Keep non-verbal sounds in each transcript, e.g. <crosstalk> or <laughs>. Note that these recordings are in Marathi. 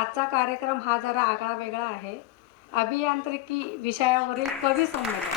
आजचा कार्यक्रम हा जरा आगळा वेगळा आहे. अभियांत्रिकी विषयावरील कवी संमेलन.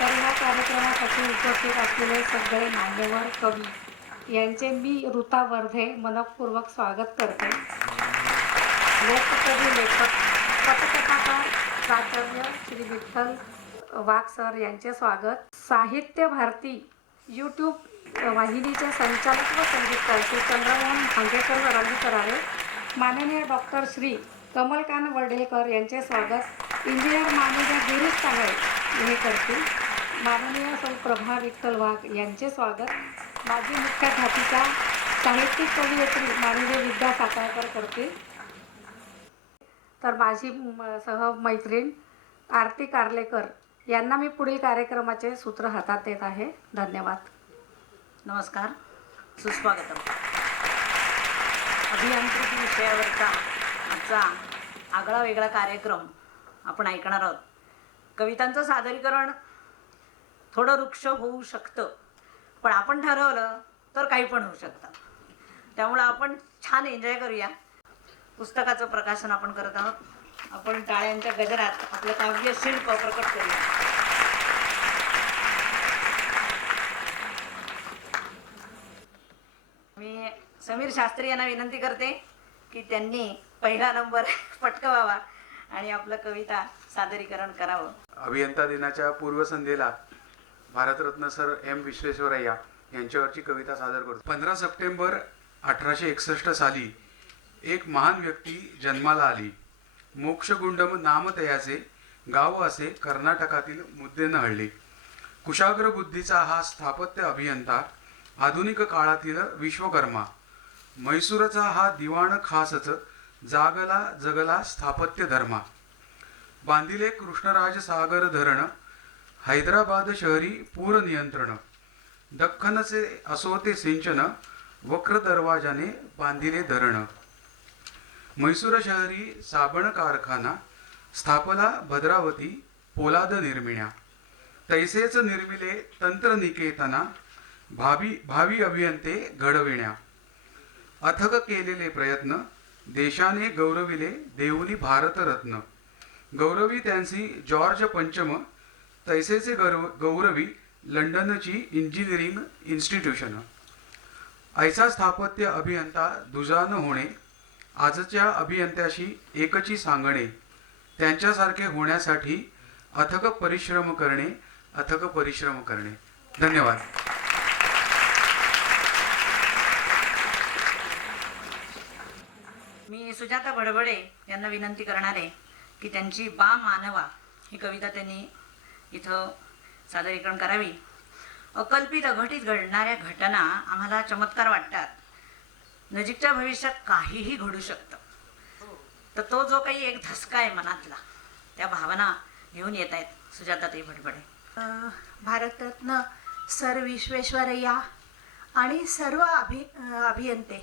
तर ह्या कार्यक्रमासाठी उपस्थित असलेले सगळे मान्यवर कवी यांचे मी ऋता वर्धे मनपूर्वक स्वागत करते. लोककवी लेखक पटकथाकार प्राचार्य श्री विठ्ठल वाघ सर यांचे स्वागत. साहित्य भारती यूट्यूब वाहिनीचे संचालक व संगीतकार श्री चंद्रमोहन भांगेकर व रवी माननीय डॉक्टर श्री कमलकांत वर्डेकर यांचे स्वागत. इंजिनियर माननीय गिरीश कांगळे हे करतील. माननीय सौ प्रभा विठ्ठल वाघ यांचे स्वागत. माजी मुख्याध्यापिका साहित्यिक कवयित्री माननीय विद्या साताळकर करतील. तर माझी म- सहमैत्रीण आरती कार्लेकर यांना मी पुढील कार्यक्रमाचे सूत्र हातात देत आहे. धन्यवाद. नमस्कार. सुस्वागतम. अभियांत्रिकी विषयावरचा आजचा आगळा वेगळा कार्यक्रम आपण ऐकणार आहोत. कवितांचं सादरीकरण थोडं वृक्ष होऊ शकतं पण आपण ठरवलं तर काही पण होऊ शकतं. त्यामुळं आपण छान एन्जॉय करूया. पुस्तकाचं प्रकाशन आपण करत आहोत. आपण टाळ्यांच्या गजरात आपलं काव्य शिल्प प्रकट करूया. मी समीर शास्त्री यांना विनंती करते की त्यांनी पहिला नंबर <laughs> पटकवावा आणि आपलं कविता सादरीकरण करावं. अभियंता दिनाच्या पूर्वसंध्येला भारतरत्न सर एम विश्वेश्वरय्या यांच्यावरची कविता सादर करतो. पंधरा सप्टेंबर अठराशे एकसष्ट साली एक महान व्यक्ती जन्माला आली. मोक्षगुंडम नाम तयाचे गाव असे कर्नाटकातील मुद्देनहಳ್ಳಿ कुशाग्र बुद्धीचा हा स्थापत्य अभियंता आधुनिक काळातील विश्वकर्मा. म्हैसूरचा हा दिवाण खासच जागला जगला स्थापत्य धर्मा. बांधिले कृष्णराज सागर धरण हैदराबाद शहरी पूर नियंत्रण. दख्खनचे असोते सिंचन वक्र दरवाजाने बांधिले धरण. म्हैसूर शहरी साबण कारखाना स्थापला भद्रावती पोलाद निर्मिण्या. तैसेच निर्मिले तंत्रनिकेतना भावी भावी अभियंते घडविण्या. अथक केलेले प्रयत्न देशाने गौरविले देऊनी भारतरत्न. गौरवी त्यांची जॉर्ज पंचम तैसेचे गौरव गौरवी लंडनची इंजिनिअरिंग इन्स्टिट्यूशन. ऐसा स्थापत्य अभियंता दुजान होणे आजच्या अभियंत्याशी एकची सांगणे त्यांच्यासारखे होण्यासाठी अथक परिश्रम करणे अथक परिश्रम करणे. धन्यवाद मी सुजाता बडबडे यांना विनंती करणार आहे की त्यांची बा मानवा ही कविता त्यांनी इथं सादरीकरण करावी. अकल्पित अघटित घडणाऱ्या घटना आम्हाला चमत्कार वाटतात. नजीकच्या भविष्यात काहीही घडू शकतं. तर तो जो काही एक धसका आहे मनातला त्या भावना घेऊन येत आहेत सुजाताताई भडबडे भारतरत्न सर विश्वेश्वरय्या आणि सर्व अभि अभियंते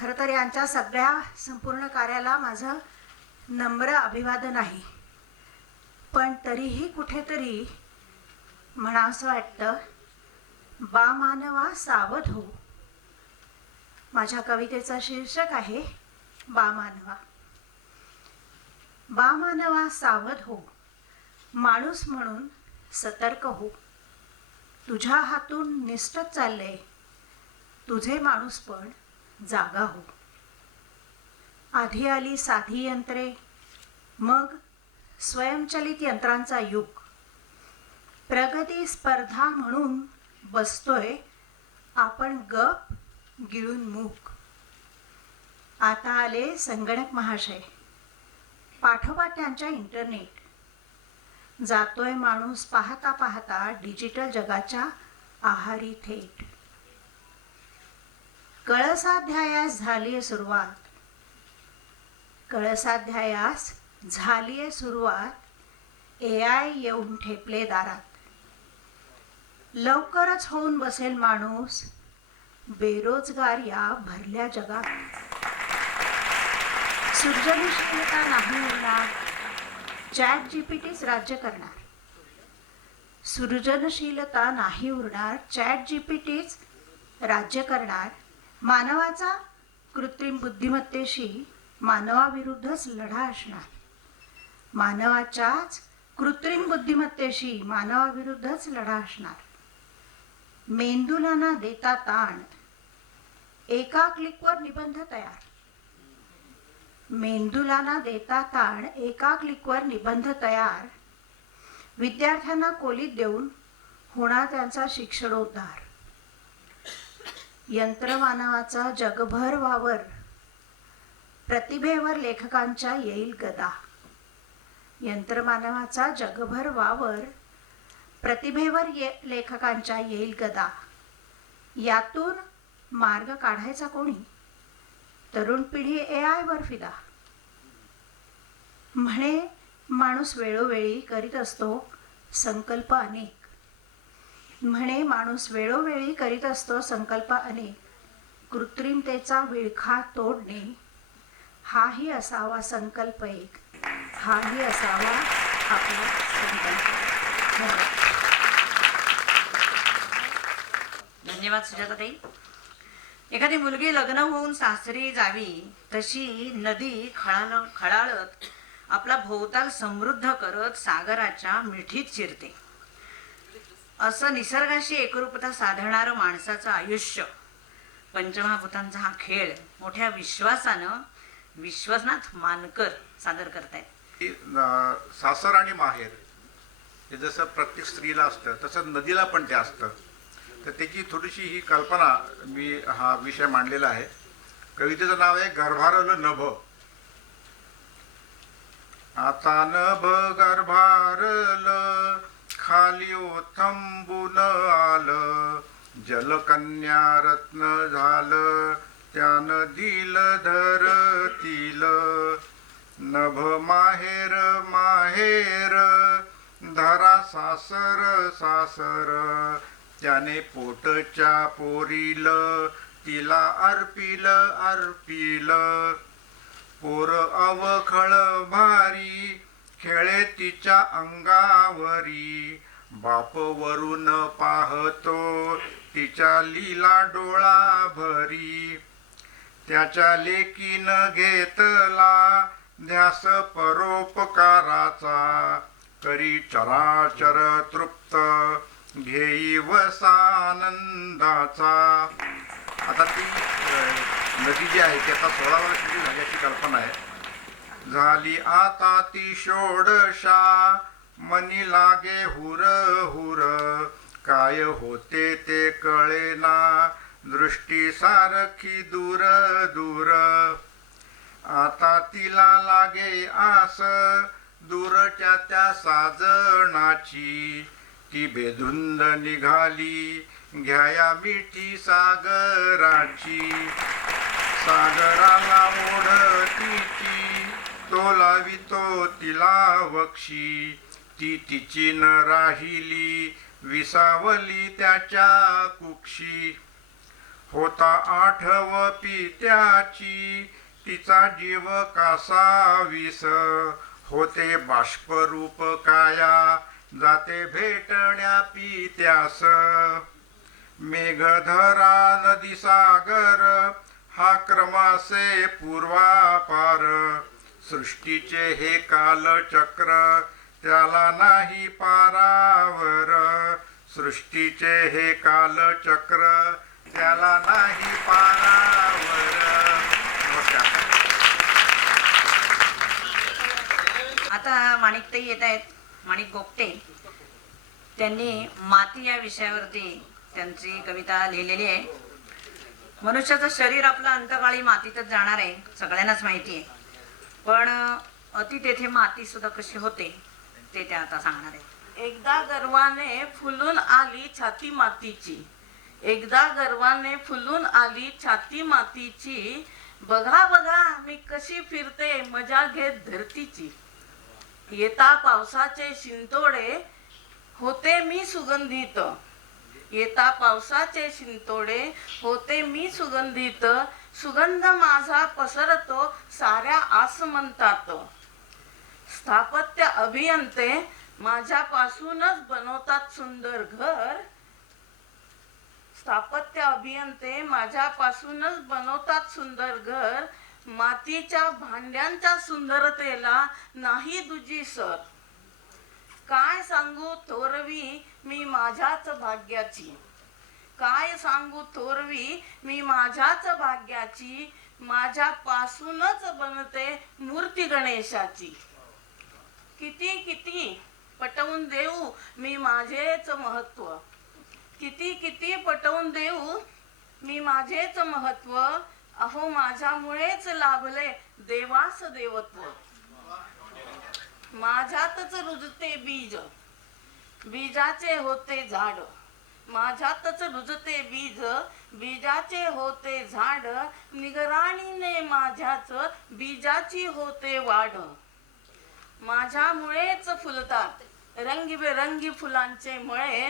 खरं तर यांच्या सगळ्या संपूर्ण कार्याला माझं नम्र अभिवादन आहे. पण तरीही कुठेतरी म्हणावंसं वाटतं बा मानवा सावध हो. माझ्या कवितेचं शीर्षक आहे बा मानवा बा मानवा सावध हो. माणूस म्हणून सतर्क हो. तुझ्या हातून निष्ठत चाललंय. तुझे माणूस पण जागा हो. आधी आली साधी यंत्रे मग स्वयंचलित यंत्रांचा युग. प्रगती स्पर्धा म्हणून बसतोय आपण गप गिळून मूक. आता आले संगणक महाशय. पाठोपाठ त्यांच्या इंटरनेट. जातोय माणूस पाहता पाहता डिजिटल जगाच्या आहारी थेट. कळसाध्यायास झालीय सुरुवात. कळसाध्यायास झालीये सुरुवात ए आय येऊन ठेपले दारात. लवकरच होऊन बसेल माणूस बेरोजगार या भरल्या जगात. सृजनशीलता नाही उरणार चॅट जीपीटीच राज्य करणार. सृजनशीलता नाही उरणार चॅट जीपीटीच राज्य करणार. मानवाचा कृत्रिम बुद्धिमत्तेशी मानवाविरुद्धच लढा असणार. मानवाच्याच कृत्रिम बुद्धिमत्तेशी मानवाविरुद्धच लढा असणार. मेंदूला ना देता ताण एका क्लिकवर निबंध तयार. मेंदूला ना देता ताण एका क्लिकवर निबंध तयार. विद्यार्थ्यांना कोलीत देऊन होणार त्यांचा शिक्षणोद्धार. यंत्रमानवाचा जगभर वावर. प्रतिभेवर लेखकांच्या येईल गदा. यंत्रमानवाचा जगभर वावर प्रतिभेवर ये लेखकांच्या येईल गदा. यातून मार्ग काढायचा कोणी? तरुण पिढी ए वर फिदा. म्हणे माणूस वेळोवेळी करीत असतो संकल्प अनेक. म्हणे माणूस वेळोवेळी करीत असतो संकल्प अनेक कृत्रिमतेचा विळखा तोडणे. हाही असावा संकल्प एक. हाही असावा आपला संकल्प. धन्यवाद. सुजाता सुजाताताई. एखादी मुलगी लग्न होऊन सासरी जावी तशी नदी खळाळ खळाळत आपला भोवताल समृद्ध करत सागराच्या मिठीत चिरते. असं निसर्गाशी एकरूपता साधणारं माणसाचं आयुष्य. पंचमहाभूतांचा हा खेळ मोठ्या विश्वासानं विश्वनाथ मानकर सादर करतायत. की, सासर आणि माहेर हे जसं प्रत्येक स्त्रीला असतं तसं नदीला पण ते असतं. तर त्याची थोडीशी ही कल्पना मी हा विषय मांडलेला आहे. कवितेचं नाव आहे गर्भारल नभ. आता नभ गर्भारल खाली ओथंबून आलं जलकन्या रत्न झालं त्यानं दिल धरतील नभ माहेर माहेर धरा सासर सासर त्याने पोटच्या पोरील तिला अर्पिल अर्पिल. पोर अवखळ भारी खेळे तिच्या अंगावरी. बाप वरून पाहतो तिच्या लीला डोळा भरी त्याच्या लेकीनं घेतला ध्यास परोपकाराचा. करी चराचर तृप्त घेई वसानंदाचा आता ती नदी जी आहे ती आता सोळा वर्षाची झाल्याची कल्पना आहे. झाली आता ती षोडशा. मनी लागे हुर हुर. काय होते ते कळेना. दृष्टी सारखी दूर दूर. आता तिला लागे आस. दूरच्या त्या साजणाची ती बेधुंद निघाली. घ्याया मिठी सागराची. सागराला ओढतीची तो लावितो तिला वक्षी. ती तिची न राहिली विसावली त्याच्या कुक्षी. होता आठव पित्याची तिचा जीव कासा विस. होते बाष्परूप काया जाते भेटण्या पित्यास मेघधरा नदी सागर हा क्रमासे पूर्वापार. सृष्टीचे हे कालचक्र त्याला नाही पारावर. सृष्टीचे हे कालचक्र त्याला नाही पारावर. आता माणिकताई येत आहेत. माणिक गोपटे. त्यांनी माती या विषयावरती त्यांची कविता लिहिलेली आहे. मनुष्याचं शरीर आपलं अंतकाळी मातीतच जाणार आहे. सगळ्यांनाच माहिती आहे. पण अति तेथे माती सुद्धा कशी होते ते त्या आता सांगणार आहेत एकदा गर्वाने फुलून आली छाती मातीची. एकदा गर्वाने फुलून आली छाती मातीची. बघा बघा मी कशी फिरते मजा घेत धरतीची. येता पावसाचे शिंतोडे होते मी सुगंधित. येता पावसाचे शिंतोडे होते मी सुगंधित. सुगंध माझा पसरतो साऱ्या आसमंतात स्थापत्य अभियंते माझ्यापासूनच बनवतात सुंदर घर. स्थापत्य अभियंते माझ्यापासूनच बनवतात सुंदर घर. मातीच्या भांड्यांच्या सुंदरतेला नाही दुजी सर. काय सांगू थोरवी मी माझ्याच भाग्याची. काय सांगू थोरवी? मी माझ्याच भाग्याची माझ्यापासूनच बनते मूर्ती गणेशाची. किती किती? पटवून देऊ मी माझेच महत्त्व. किती किती पटवून देऊ मी माझेच महत्त्व? अहो माझ्यामुळेच लाभले देवास देवत्व. माझ्यातच रुजते बीज. बीजाचे होते झाड. माझ्यातच रुजते बीज बीजाचे होते झाड निगराणीने माझ्याच बीजाची होते वाढ. माझ्यामुळेच फुलतात रंगीबेरंगी फुलांचे मळे.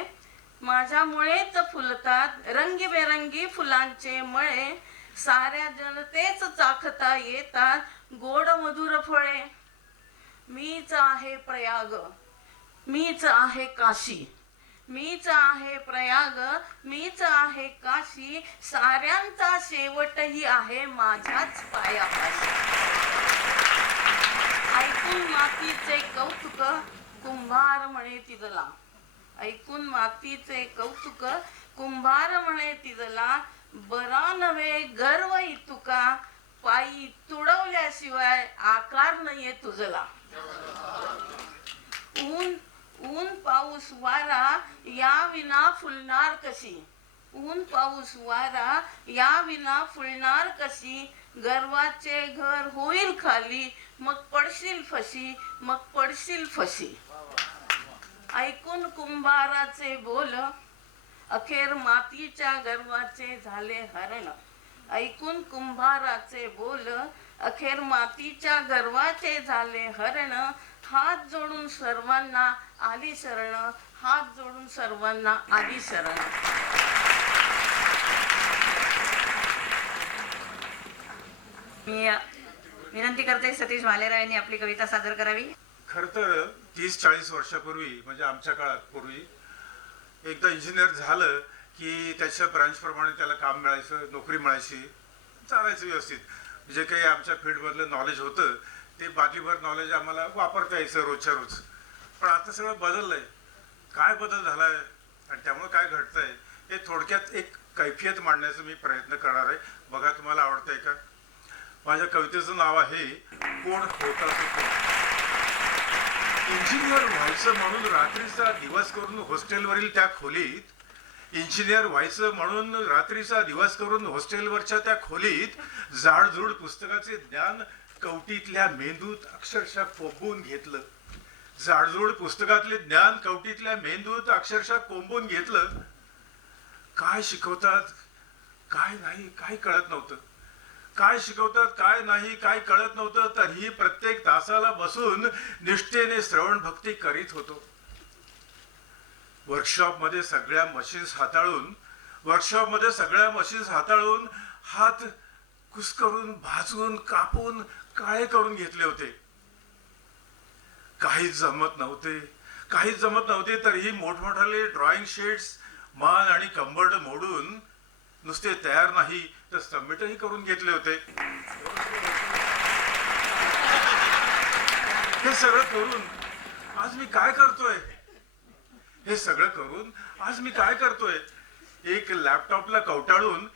माझ्यामुळेच फुलतात रंगीबेरंगी फुलांचे मळे. साऱ्या जनतेच चाखता येतात गोड मधुर फळे. मीच आहे प्रयाग मीच आहे काशी. मीच आहे प्रयाग मीच आहे काशी साऱ्यांचा शेवटही आहे माझ्याच पायापाशी. ऐकून मातीचे कौतुक कुंभार म्हणे तिजला. ऐकून मातीचे कौतुक कुंभार म्हणे तिजला. बरा नव्हे गर्व इतुका पायी तुडवल्याशिवाय आकार नाहीये तुझला. ऊन या विना फुलणार कशी? ऊन पाऊस वारा या विना फुलणार कशी? गर्वाचे घर होईल खाली मग पडशील फशी मग पडशील फशी. ऐकून कुंभाराचे बोल अखेर मातीच्या गर्वाचे झाले हरण. ऐकून कुंभाराचे बोल अखेर मातीच्या गर्वाचे झाले हरण. हात जोडून सर्वांना आली शरण हात जोडून सर्वांना आली शरण. मी विनंती करते सतीश भालेराव यांनी आपली कविता सादर करावी. खर तर तीस चाळीस वर्षापूर्वी म्हणजे आमच्या काळात पूर्वी एकदा इंजिनियर झालं की त्याच्या ब्रांचप्रमाणे त्याला काम मिळायचं नोकरी मिळायची चालायचं व्यवस्थित. जे काही आमच्या फील्डमधलं नॉलेज होतं ते बाकीभर नॉलेज आम्हाला वापरता यायचं रोजच्या रोज. पण आता सगळं बदललंय. काय बदल झालाय आणि त्यामुळे काय घडतंय हे थोडक्यात एक कैफियत मांडण्याचा मी प्रयत्न करणार आहे. बघा तुम्हाला आवडतंय का? माझ्या कवितेचं नाव आहे कोण होता इंजिनियर व्हायचं म्हणून रात्रीचा दिवस करून हॉस्टेलवरील त्या खोलीत इंजिनियर व्हायचं म्हणून रात्रीचा दिवस करून हॉस्टेलवरच्या त्या खोलीत जाडजूड पुस्तकाचे ज्ञान कवटीतल्या मेंदूत अक्षरशः कोंबून घेतलं. जाडजूड पुस्तकातले ज्ञान कवटीतल्या मेंदूत अक्षरशः कोंबून घेतलं. काय शिकवतात काय नाही काय कळत नव्हतं. काय शिकवतात काय नाही काय कळत नव्हतं तरीही प्रत्येक तासाला बसून निष्ठेने श्रवण भक्ती करीत होतो. वर्कशॉपमध्ये सगळ्या मशीन्स हाताळून वर्कशॉपमध्ये सगळ्या मशीन्स हाताळून हात कुसकरून भाजून कापून काळे करून घेतले होते. काहीच जमत नव्हते. काहीच जमत नव्हते तरीही मोठमोठाले ड्रॉइंग शीट्स मान आणि कंबर्ड मोडून नुसते तयार नाही तर सबमिटही करून घेतले होते. हे सगळं करून आज मी काय करतोय? हे सगळं करून आज मी काय करतोय? एक लॅपटॉपला कवटाळून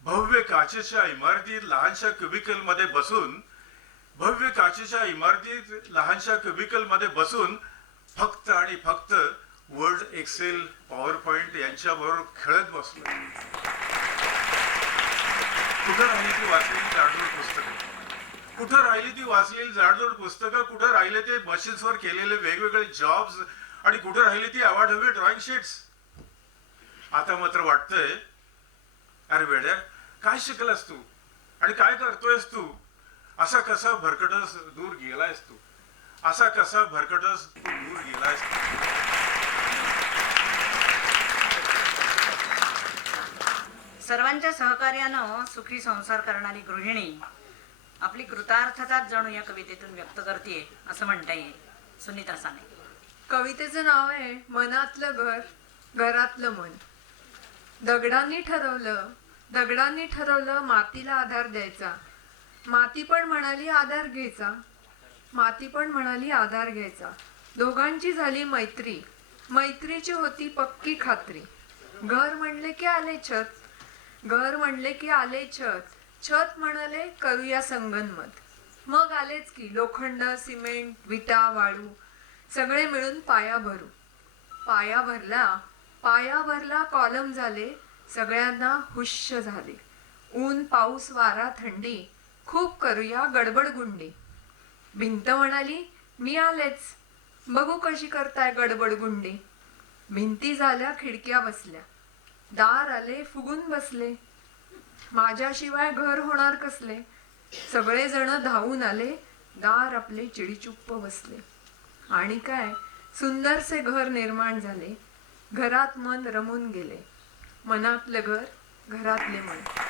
भव्य काचेच्या इमारतीत लहानशा क्युबिकलमध्ये बसून भव्य काचेच्या इमारतीत लहानशा क्युबिकलमध्ये बसून फक्त आणि फक्त वर्ड एक्सेल पॉवर पॉइंट यांच्याबरोबर खेळत बसलो. कुठं राहिली ती वाचलेली जाडजोड पुस्तकं? कुठं राहिली ती वाचलेली जाडजोड पुस्तकं? कुठं राहिले ते मशीन्सवर केलेले वेगवेगळे जॉब्स आणि कुठं राहिली ती अवाढव्य ड्रॉइंग शीट्स आता मात्र वाटतंय अरे वेड्या काय शिकलास तू? आणि काय करतोयस तू? असा कसा भरकटस दूर गेलायस तू? असा कसा भरकटस तू दूर गेलायस तू? सर्वांच्या सहकार्यानं सुखी संसार करणारी गृहिणी आपली कृतार्थताच जणू या कवितेतून व्यक्त करते असं म्हणता येईल. सुनीता साने. कवितेचं नाव आहे मनातलं घर घरातलं मन. दगडांनी ठरवलं दगडांनी ठरवलं मातीला आधार द्यायचा. माती पण म्हणाली आधार घ्यायचा. माती पण म्हणाली आधार घ्यायचा. दोघांची झाली मैत्री. मैत्रीची होती पक्की खात्री. घर म्हणले की आले छत. घर म्हणले की आले छत. छत म्हणाले करूया संगनमत. मग आलेच की लोखंड सिमेंट विटा वाळू. सगळे मिळून पाया भरू. पाया भरला. पाया भरला कॉलम झाले. सगळ्यांना हुश्य झाले. ऊन पाऊस वारा थंडी. खूप करूया गडबडगुंडी भिंत म्हणाली मी आलेच. बघू कशी करताय गडबडगुंडी भिंती झाल्या खिडक्या बसल्या. दार आले फुगून बसले. माझ्याशिवाय घर होणार कसले? सगळेजण धावून आले दार आपले चिडीचुप्प बसले. आणि काय सुंदरसे घर निर्माण झाले. घरात मन रमून गेले. मनातलं घर घरातले मन.